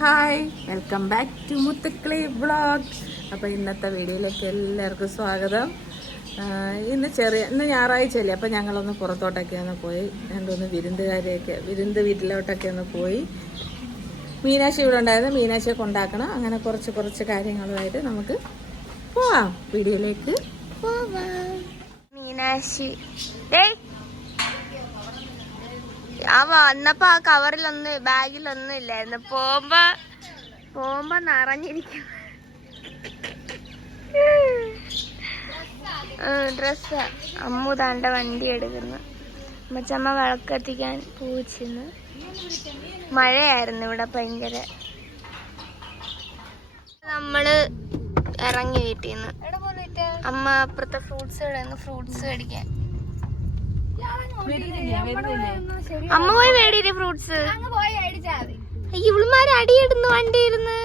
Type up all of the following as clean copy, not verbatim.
Hi, welcome back to Muthukkali vlog. അപ്പോൾ ഇന്നത്തെ വീഡിയോയിലേക്ക് എല്ലാവർക്കും സ്വാഗതം. ഇന്ന് ഞായറാഴ്ചയല്ലേ, അപ്പോൾ ഞങ്ങളൊന്ന് പുറത്തോട്ടൊക്കെ ഒന്ന് പോയി, രണ്ടൊന്ന് വിരുന്ന് വീട്ടിലോട്ടൊക്കെ ഒന്ന് പോയി. മീനാക്ഷി ഇവിടെ ഉണ്ടായിരുന്നു, മീനാക്ഷിയെ കൊണ്ടാക്കണം. അങ്ങനെ കുറച്ച് കാര്യങ്ങളുമായിട്ട് നമുക്ക് പോവാം, വീഡിയോയിലേക്ക് പോവാം. മീനാക്ഷി വന്നപ്പോ ആ കവറിലൊന്നും ബാഗിലൊന്നും ഇല്ലായിരുന്നു. പോകുമ്പോ നിറഞ്ഞിരിക്കും ഡ്രസ്സ്. അമ്മുതാണ്ട വണ്ടി എടുക്കുന്നു. അമ്മച്ചമ്മ വിളക്കെത്തിക്കാൻ പൂച്ചിന്ന്. മഴയായിരുന്നു ഇവിടെ ഭയങ്കര. നമ്മള് ഇറങ്ങി വീട്ടിൽ നിന്ന്. അമ്മ അപ്പുറത്തെ ഫ്രൂട്ട്സ് കടന്ന് ഫ്രൂട്ട്സ് മേടിക്കാൻ. അമ്മ പോയി മേടിയില്ലേ ഫ്രൂട്ട്സ്? ഇവളുമാര് അടിയിടുന്നു വണ്ടി ഇരുന്ന്.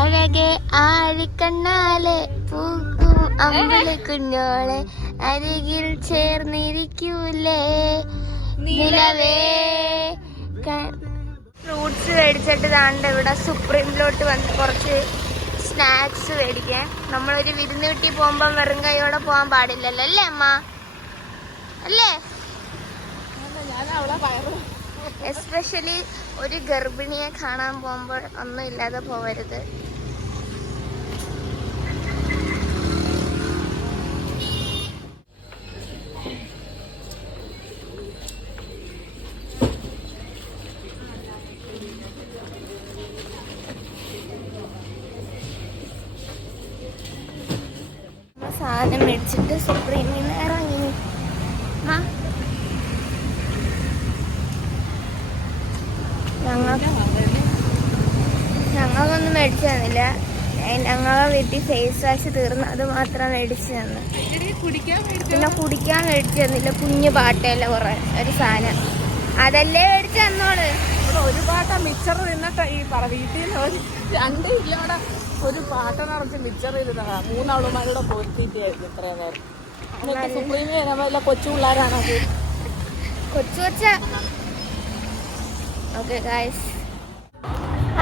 അഴകെ ആഴിക്കണ്ണാലെ പൂക്കും അമ്പല കുഞ്ഞോളെ അരികിൽ ചേർന്നിരിക്കൂലേ നിലവേ. ഫ്രൂട്ട്സ് മേടിച്ചിട്ട് താണ്ട് ഇവിടെ സുപ്രീമിലോട്ട് വന്ന് കുറച്ച് സ്നാക്സ് മേടിക്കാൻ. നമ്മളൊരു വിരുന്ന് വീട്ടിൽ പോകുമ്പോൾ വെറും കൈയോടെ പോകാൻ പാടില്ലല്ലോ, അല്ലേ അമ്മ? അല്ലേ? എസ്പെഷ്യലി ഒരു ഗർഭിണിയെ കാണാൻ പോകുമ്പോൾ ഒന്നും ഇല്ലാതെ പോവരുത്. സാധനം മേടിച്ചിട്ട് സുപ്രീമിൽ നിന്ന് ഇറങ്ങി. ഞങ്ങൾക്കൊന്നും മേടിച്ചു തന്നില്ല. ഞങ്ങളെ വീട്ടിൽ ഫേസ് വാഷ് തീർന്നു, അത് മാത്രം മേടിച്ചു തന്നു. പിന്നെ കുടിക്കാൻ മേടിച്ചു തന്നില്ല. കുഞ്ഞു പാട്ടയല്ല കുറെ ഒരു സാധനം, അതല്ലേ മേടിച്ചു തന്നോള്. ഒരു പാട്ട മിക്സർ തിന്നിട്ട് ഈ വീട്ടിൽ നിന്ന് 2 കിലോടെ ഒരു പാട്ട നിറച്ച് മിക്സർ ഇരുന്നതാ. 3 അവളുമാരുടെ പോയിട്ടായിരുന്നു ഇത്രയും നേരം. സുപ്രീമേ വല്ല കൊച്ചു പിള്ളേരാണത്, കൊച്ച. ഓക്കെ ഗായ്സ്,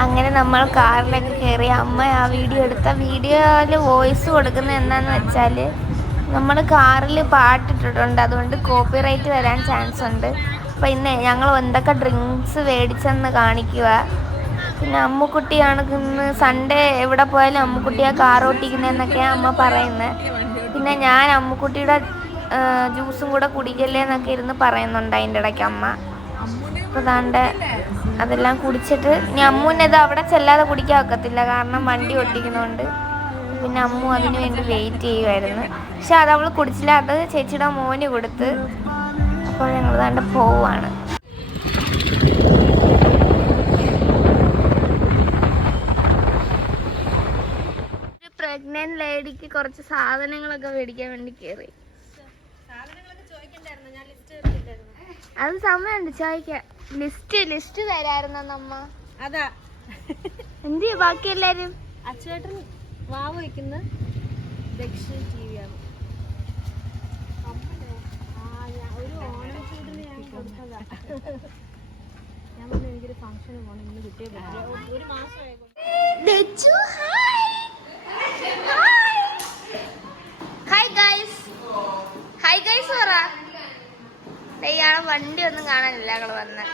അങ്ങനെ നമ്മൾ കാറിലൊക്കെ കയറി. അമ്മ ആ വീഡിയോ എടുത്ത വീഡിയോയിൽ വോയിസ് കൊടുക്കുന്നത് എന്താണെന്ന് വെച്ചാൽ, നമ്മൾ കാറിൽ പാട്ടിട്ടിട്ടുണ്ട്, അതുകൊണ്ട് കോപ്പിറൈറ്റ് വരാൻ ചാൻസ് ഉണ്ട്. അപ്പോൾ ഇന്ന് ഞങ്ങൾ എന്തൊക്കെ ഡ്രിങ്ക്സ് മേടിച്ചെന്ന് കാണിക്കുക. പിന്നെ അമ്മുക്കുട്ടിയാണ് ഇന്ന് സൺഡേ എവിടെ പോയാലും അമ്മുക്കുട്ടിയാണ് കാർ ഓട്ടിക്കുന്നതെന്നൊക്കെയാണ് അമ്മ പറയുന്നത്. പിന്നെ ഞാൻ അമ്മുക്കുട്ടിയുടെ ജ്യൂസും കൂടെ കുടിക്കല്ലേ എന്നൊക്കെ ഇരുന്ന് പറയുന്നുണ്ട് അതിൻ്റെ ഇടയ്ക്ക് അമ്മ. അപ്പോൾ അതാണ്ട് അതെല്ലാം കുടിച്ചിട്ട് ഇനി അമ്മുവിനത് അവിടെ ചെല്ലാതെ കുടിക്കാൻ ഒക്കത്തില്ല, കാരണം വണ്ടി ഓട്ടിക്കുന്നതുകൊണ്ട്. പിന്നെ അമ്മു അതിന് വേണ്ടി വെയിറ്റ് ചെയ്യുമായിരുന്നു. പക്ഷെ അത് അവൾ കുടിച്ചില്ല, അത് ചേച്ചിയുടെ മോന് കൊടുത്ത്. അപ്പോൾ ഞങ്ങൾ അതാണ്ട് പോവാണ്. ഒരു പ്രഗ്നന്റ് ലേഡിക്ക് കുറച്ച് സാധനങ്ങളൊക്കെ മേടിക്കാൻ വേണ്ടി കയറി. അത് സമയമുണ്ട് ചോദിക്കാൻ. ലിസ്റ്റ് തരായിരുന്നു നമ്മ. അതാ എന്ത് ബാക്കി എല്ലാരും? അച്ചേട്ടൻ വാവ് വയ്ക്കുന്ന ദക്ഷിണ ടിവിയാണ്. ഒരു ഓണം ചൂടിന് ഞാൻ കൊടുത്തതാ. ഞാൻ പറഞ്ഞു എനിക്കൊരു ഫംഗ്ഷന് പോകണം, ഇന്ന് കിട്ടിയ ഒരു മാസമായിരുന്നു. ഹായ് ഗൈസ് പറ. ഇയാളെ വണ്ടി ഒന്നും കാണാനില്ല ഞങ്ങള് വന്ന്.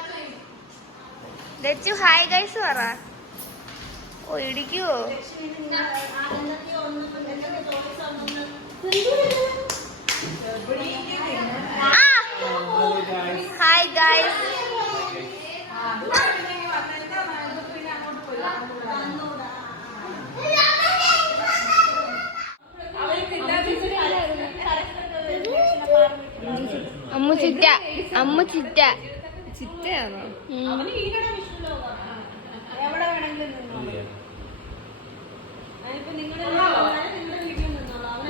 ദച്ചു ഹായ് ഗൈസ് പറ. ഓ ഇടിക്കുവോ? Hi guys. അമ്മ ചിറ്റയാണോ?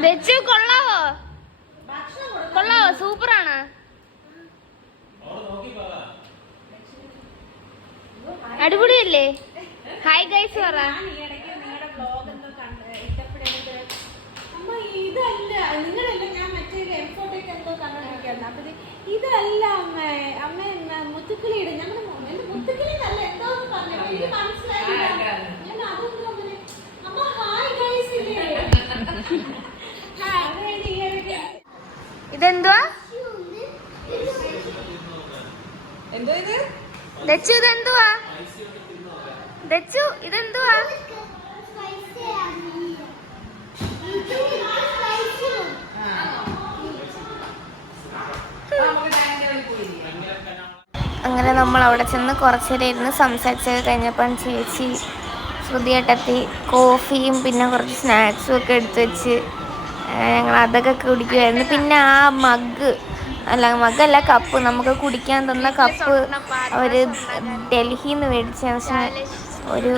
വെച്ചു കൊള്ളാവോ? സൂപ്പറാണ്. അടിപൊളിയല്ലേ? ഹായ് ഗൈസ് പറ. ഇതല്ല നിങ്ങളല്ല, ഞാൻ മറ്റേ എംഫോട്ടേക്ക് എന്തോ കണ്ടിരിക്കുന്നു. അപ്പൊ ഇതല്ല അമ്മ മുത്തുക്കിളിയുടെ ഞങ്ങളുടെ ഇതെന്തുവാ എന്തോ ഇത് ദച്ചു? ഇതെന്തുവാ ദച്ചു? ഇതെന്തുവാ? അങ്ങനെ നമ്മൾ അവിടെ ചെന്ന് കുറച്ചേരം ഇരുന്ന് സംസാരിച്ച് കഴിഞ്ഞപ്പം ചേച്ചി ശ്രുതിയേട്ടത്തി കോഫിയും പിന്നെ കുറച്ച് സ്നാക്സും ഒക്കെ എടുത്ത് വെച്ച് ഞങ്ങൾ അതൊക്കെ കുടിക്കുമായിരുന്നു. പിന്നെ ആ മഗ്ഗല്ല കപ്പ്, നമുക്ക് കുടിക്കാൻ തന്ന കപ്പ് അവർ ഡൽഹിയിൽ നിന്ന് മേടിച്ച ഒരു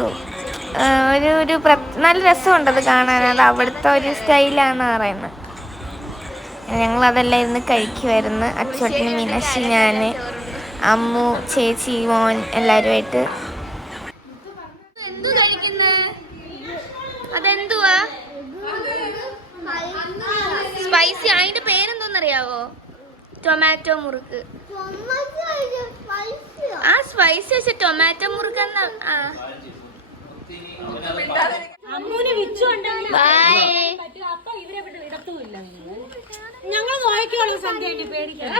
ഒരു ഒരു നല്ല രസമുണ്ടത് കാണാൻ. അത് അവിടുത്തെ ഒരു സ്റ്റൈലാണെന്ന് പറയുന്നത്. ഞങ്ങളതെല്ലാം ഇരുന്ന് കഴിക്കുമായിരുന്നു. അച്ചോട്ടിന്, മീനാക്ഷി, ഞാൻ, അമ്മു, ചേച്ചി, മോൻ എല്ലാവരുമായിട്ട്. അതെന്തുവാ? സ്പൈസി. അതിന്റെ പേരെന്തോന്നറിയാവോ? ടൊമാറ്റോ മുറുക്ക്. ആ സ്പൈസി വെച്ച ടൊമാറ്റോ മുറുക്ക്. ഞങ്ങൾ നോക്കിയോളൂ സന്ധ്യ പേടിക്കാം.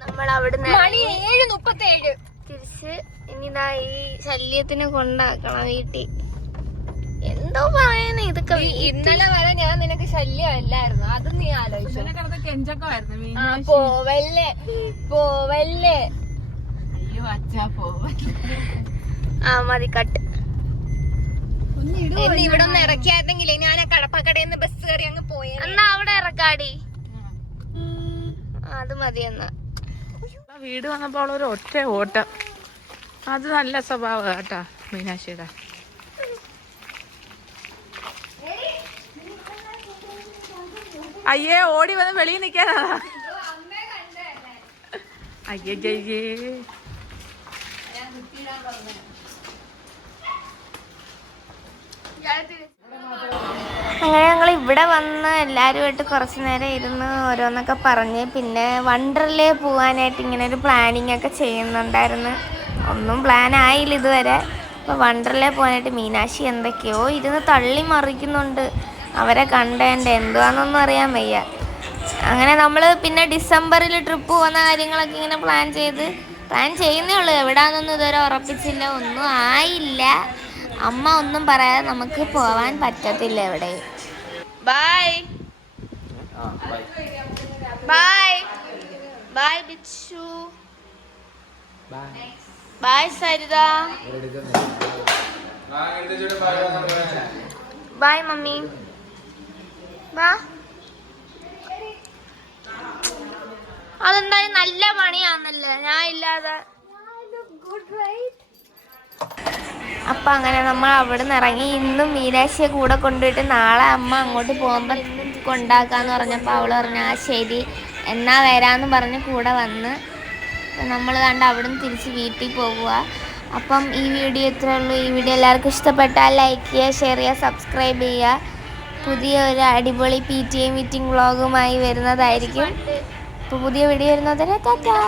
നമ്മൾ അവിടുന്ന് 7:37 തിരിച്ച് ഇനിതാ ഈ ശല്യത്തിന് കൊണ്ടാക്കണം വീട്ടിൽ. എന്തോ പറയാനാ ഇതൊക്കെ. ഇന്നലെ വരെ ഞാൻ നിനക്ക് ശല്യമല്ലായിരുന്നു, അത് നീ ആലോചിച്ചു. പോവല്ലേ പോവല്ലേ. ആ മതി കട്ട്. എന്നെ ഇവിടെ ഒന്ന് ഇറക്കിയായിരുന്നെങ്കിലേ ഞാൻ ആ കടപ്പക്കടയിൽ നിന്ന് ബസ് കയറി അങ്ങ് പോയി. എന്നാ അവിടെ ഇറക്കാടി. അത് മതി. എന്നാ വീട് വന്നപ്പോൾ ഒരു ഒറ്റ ഓട്ടം. അത് നല്ല സ്വഭാവം കേട്ടാ മീനാക്ഷിയുടെ. അയ്യേ, ഓടി വന്ന് വെളിയിൽ നിൽക്കാനാ. അയ്യേ അങ്ങനെ ഞങ്ങൾ ഇവിടെ വന്ന് എല്ലാവരുമായിട്ട് കുറച്ച് നേരം ഇരുന്ന് ഓരോന്നൊക്കെ പറഞ്ഞ് പിന്നെ വണ്ടർലേ പോകാനായിട്ട് ഇങ്ങനെ ഒരു പ്ലാനിങ് ഒക്കെ ചെയ്യുന്നുണ്ടായിരുന്നു. ഒന്നും പ്ലാൻ ആയില്ല ഇതുവരെ. അപ്പോൾ വണ്ടർലേ പോകാനായിട്ട് മീനാക്ഷി എന്തൊക്കെയോ ഇരുന്ന് തള്ളി മറിക്കുന്നുണ്ട്. അവരെ കണ്ടേണ്ട എന്തുവാന്നൊന്നും അറിയാൻ വയ്യ. അങ്ങനെ നമ്മൾ പിന്നെ ഡിസംബറിൽ ട്രിപ്പ് പോകുന്ന കാര്യങ്ങളൊക്കെ ഇങ്ങനെ പ്ലാൻ ചെയ്യുന്നേ ഉള്ളൂ. എവിടാന്നൊന്നും ഇതുവരെ ഉറപ്പിച്ചില്ല, ഒന്നും ആയില്ല. അമ്മ ഒന്നും പറയാതെ നമുക്ക് പോവാൻ പറ്റത്തില്ല എവിടെ. Bye bye bye Bichu. Bye Sarita. Bye mummy. വാ. അതെന്തായാലും നല്ല പണിയാന്നല്ലേ ഞാൻ ഇല്ലാതെ. അപ്പം അങ്ങനെ നമ്മൾ അവിടെ നിന്ന് ഇറങ്ങി. ഇന്നും മീനാക്ഷിയെ കൂടെ കൊണ്ടുപോയിട്ട് നാളെ അമ്മ അങ്ങോട്ട് പോകുമ്പോൾ കൊണ്ടാക്കാന്ന് പറഞ്ഞപ്പോൾ അവൾ പറഞ്ഞു ആ ശരി എന്നാ വരാമെന്ന് പറഞ്ഞ് കൂടെ വന്ന് നമ്മൾ കണ്ട് അവിടെ നിന്ന് തിരിച്ച് വീട്ടിൽ പോകുക. അപ്പം ഈ വീഡിയോ ഇത്രയേ ഉള്ളൂ. ഈ വീഡിയോ എല്ലാവർക്കും ഇഷ്ടപ്പെട്ടാൽ ലൈക്ക് ചെയ്യുക, ഷെയർ ചെയ്യുക, സബ്സ്ക്രൈബ് ചെയ്യുക. പുതിയ ഒരു അടിപൊളി PTA മീറ്റിംഗ് വ്ളോഗുമായി വരുന്നതായിരിക്കും. അപ്പോൾ പുതിയ വീഡിയോ വരുന്നതിന് ടാറ്റാ.